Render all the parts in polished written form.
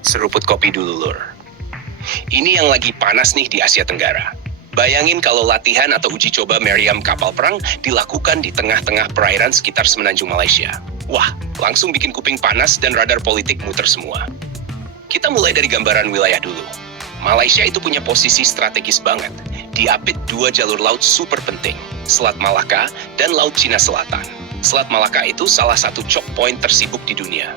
Seruput kopi dulu, Lur. Ini yang lagi panas nih di Asia Tenggara. Bayangin kalau latihan atau uji coba meriam kapal perang dilakukan di tengah-tengah perairan sekitar semenanjung Malaysia. Wah, langsung bikin kuping panas dan radar politik muter semua. Kita mulai dari gambaran wilayah dulu. Malaysia itu punya posisi strategis banget. Diapit dua jalur laut super penting, Selat Malaka dan Laut Cina Selatan. Selat Malaka itu salah satu choke point tersibuk di dunia.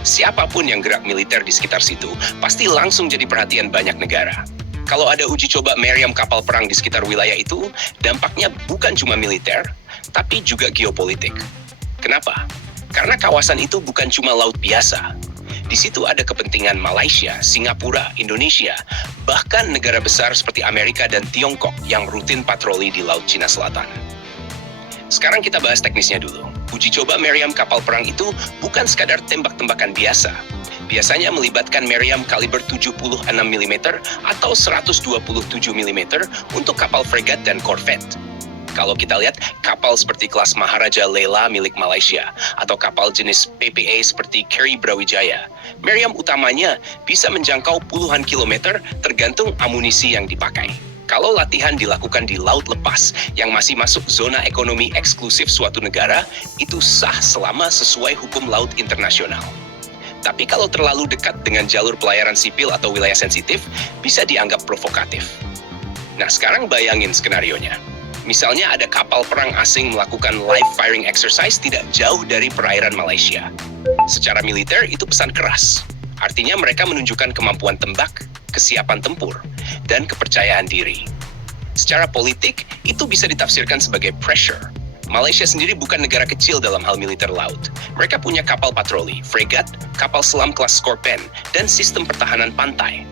Siapapun yang gerak militer di sekitar situ, pasti langsung jadi perhatian banyak negara. Kalau ada uji coba meriam kapal perang di sekitar wilayah itu, dampaknya bukan cuma militer, tapi juga geopolitik. Kenapa? Karena kawasan itu bukan cuma laut biasa. Di situ ada kepentingan Malaysia, Singapura, Indonesia, bahkan negara besar seperti Amerika dan Tiongkok yang rutin patroli di Laut Cina Selatan. Sekarang kita bahas teknisnya dulu. Uji coba meriam kapal perang itu bukan sekadar tembak-tembakan biasa. Biasanya melibatkan meriam kaliber 76 mm atau 127 mm untuk kapal fregat dan korvet. Kalau kita lihat kapal seperti kelas Maharaja Lela milik Malaysia atau kapal jenis PPA seperti Keri Brawijaya, meriam utamanya bisa menjangkau puluhan kilometer tergantung amunisi yang dipakai. Kalau latihan dilakukan di laut lepas yang masih masuk zona ekonomi eksklusif suatu negara, itu sah selama sesuai hukum laut internasional. Tapi kalau terlalu dekat dengan jalur pelayaran sipil atau wilayah sensitif, bisa dianggap provokatif. Nah, sekarang bayangin skenarionya. Misalnya ada kapal perang asing melakukan live firing exercise tidak jauh dari perairan Malaysia. Secara militer itu pesan keras. Artinya mereka menunjukkan kemampuan tembak, kesiapan tempur, dan kepercayaan diri. Secara politik, itu bisa ditafsirkan sebagai pressure. Malaysia sendiri bukan negara kecil dalam hal militer laut. Mereka punya kapal patroli, fregat, kapal selam kelas Skorpen, dan sistem pertahanan pantai.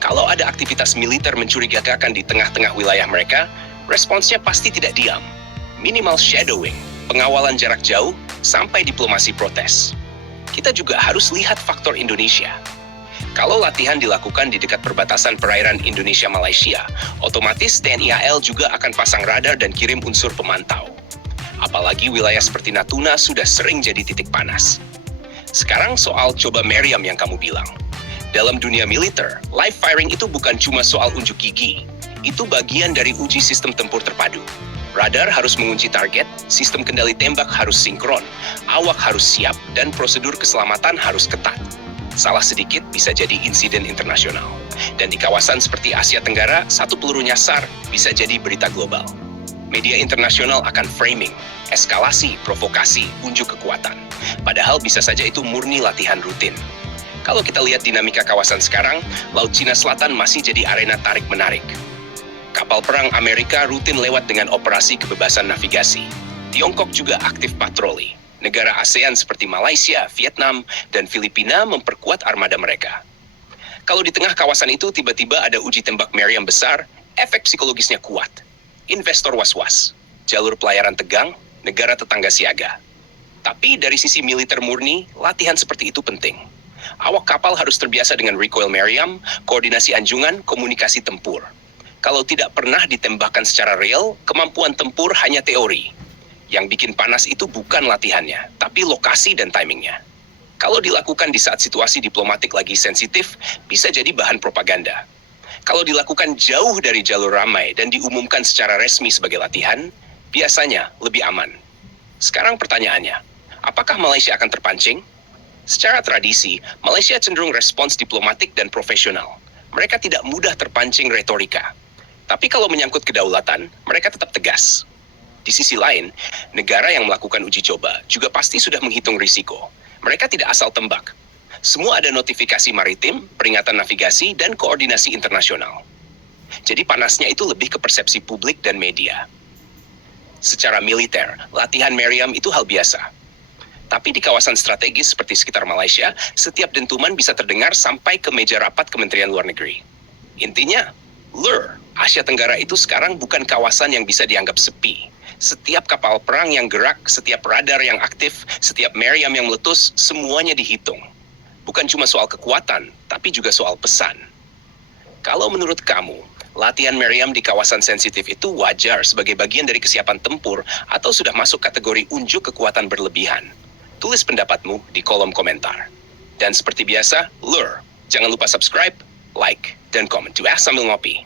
Kalau ada aktivitas militer mencurigakan di tengah-tengah wilayah mereka, responsnya pasti tidak diam. Minimal shadowing, pengawalan jarak jauh, sampai diplomasi protes. Kita juga harus lihat faktor Indonesia. Kalau latihan dilakukan di dekat perbatasan perairan Indonesia-Malaysia, otomatis TNI AL juga akan pasang radar dan kirim unsur pemantau. Apalagi wilayah seperti Natuna sudah sering jadi titik panas. Sekarang soal coba meriam yang kamu bilang. Dalam dunia militer, live firing itu bukan cuma soal unjuk gigi. Itu bagian dari uji sistem tempur terpadu. Radar harus mengunci target, sistem kendali tembak harus sinkron, awak harus siap, dan prosedur keselamatan harus ketat. Salah sedikit bisa jadi insiden internasional. Dan di kawasan seperti Asia Tenggara, satu peluru nyasar bisa jadi berita global. Media internasional akan framing, eskalasi, provokasi, unjuk kekuatan. Padahal bisa saja itu murni latihan rutin. Kalau kita lihat dinamika kawasan sekarang, Laut Cina Selatan masih jadi arena tarik-menarik. Kapal perang Amerika rutin lewat dengan operasi kebebasan navigasi. Tiongkok juga aktif patroli. Negara ASEAN seperti Malaysia, Vietnam, dan Filipina memperkuat armada mereka. Kalau di tengah kawasan itu tiba-tiba ada uji tembak meriam besar, efek psikologisnya kuat. Investor was-was, jalur pelayaran tegang, negara tetangga siaga. Tapi dari sisi militer murni, latihan seperti itu penting. Awak kapal harus terbiasa dengan recoil meriam, koordinasi anjungan, komunikasi tempur. Kalau tidak pernah ditembakkan secara real, kemampuan tempur hanya teori. Yang bikin panas itu bukan latihannya, tapi lokasi dan timingnya. Kalau dilakukan di saat situasi diplomatik lagi sensitif, bisa jadi bahan propaganda. Kalau dilakukan jauh dari jalur ramai dan diumumkan secara resmi sebagai latihan, biasanya lebih aman. Sekarang pertanyaannya, apakah Malaysia akan terpancing? Secara tradisi, Malaysia cenderung respons diplomatik dan profesional. Mereka tidak mudah terpancing retorika. Tapi kalau menyangkut kedaulatan, mereka tetap tegas. Di sisi lain, negara yang melakukan uji coba juga pasti sudah menghitung risiko. Mereka tidak asal tembak. Semua ada notifikasi maritim, peringatan navigasi, dan koordinasi internasional. Jadi panasnya itu lebih ke persepsi publik dan media. Secara militer, latihan meriam itu hal biasa. Tapi di kawasan strategis seperti sekitar Malaysia, setiap dentuman bisa terdengar sampai ke meja rapat Kementerian Luar Negeri. Intinya, LUR, Asia Tenggara itu sekarang bukan kawasan yang bisa dianggap sepi. Setiap kapal perang yang gerak, setiap radar yang aktif, setiap meriam yang meletus, semuanya dihitung. Bukan cuma soal kekuatan, tapi juga soal pesan. Kalau menurut kamu, latihan meriam di kawasan sensitif itu wajar sebagai bagian dari kesiapan tempur atau sudah masuk kategori unjuk kekuatan berlebihan? Tulis pendapatmu di kolom komentar. Dan seperti biasa, Lure. Jangan lupa subscribe, like, dan komen tuh sambil ngopi.